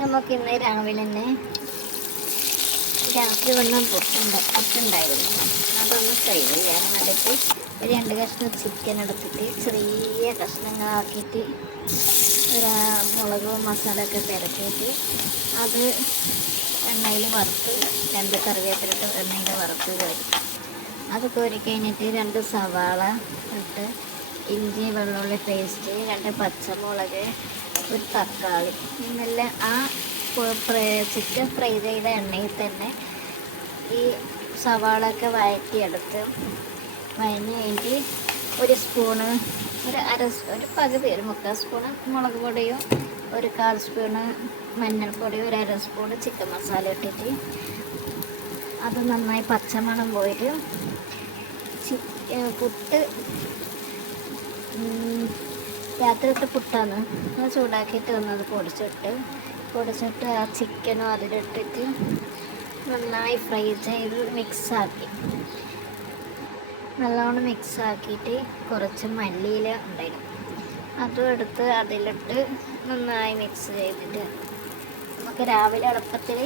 നമുക്കിന്ന് രാവിലെ തന്നെ രാത്രി വന്ന പുട്ടുണ്ടായിരുന്നു. അതൊന്ന് ഫ്രൈ ചെയ്യാൻ വേണ്ടിയിട്ട് ഒരു 2 കഷ്ണം ചിക്കൻ എടുത്തിട്ട് ചെറിയ കഷ്ണങ്ങളാക്കിയിട്ട് മുളകും മസാലയൊക്കെ പുരട്ടിയിട്ട് അത് എണ്ണയിൽ വറുത്ത് 2 കറിവേപ്പിലിട്ട് എണ്ണയിൽ വറുത്ത് കോരി. അത് കോരി കഴിഞ്ഞിട്ട് 2 സവാള ഇട്ട് ഇഞ്ചി വെള്ളുള്ളി പേസ്റ്റ്, 2 പച്ചമുളക്, ഒരു തക്കാളി ഇന്നെല്ലാം ആ ചിക്കൻ ഫ്രൈ ചെയ്ത എണ്ണയിൽ തന്നെ ഈ സവാളയൊക്കെ വഴറ്റിയെടുത്ത് വഴഞ്ഞ് കഴിഞ്ഞിട്ട് ഒരു സ്പൂണ് ഒരു പകുതി 1/4 സ്പൂണ് മുളക് പൊടിയും 1/4 സ്പൂണ് മഞ്ഞൾപ്പൊടിയും 1/2 സ്പൂണ് ചിക്കൻ മസാല ഇട്ടിട്ട് അത് നന്നായി പച്ചമണം പോയിട്ട് പുട്ട് രാത്രിത്തെ പുട്ടാണ് അത് ചൂടാക്കിയിട്ട് വന്നത് പൊടിച്ചിട്ട് ആ ചിക്കനും അതിലിട്ടിട്ട് നന്നായി ഫ്രൈ ചെയ്ത് മിക്സാക്കി നല്ലോണം മിക്സാക്കിയിട്ട് കുറച്ച് മല്ലിയില ഉണ്ടായിരുന്നു അതും എടുത്ത് അതിലിട്ട് നന്നായി മിക്സ് ചെയ്തിട്ട് നമുക്ക് രാവിലെ എളുപ്പത്തിൽ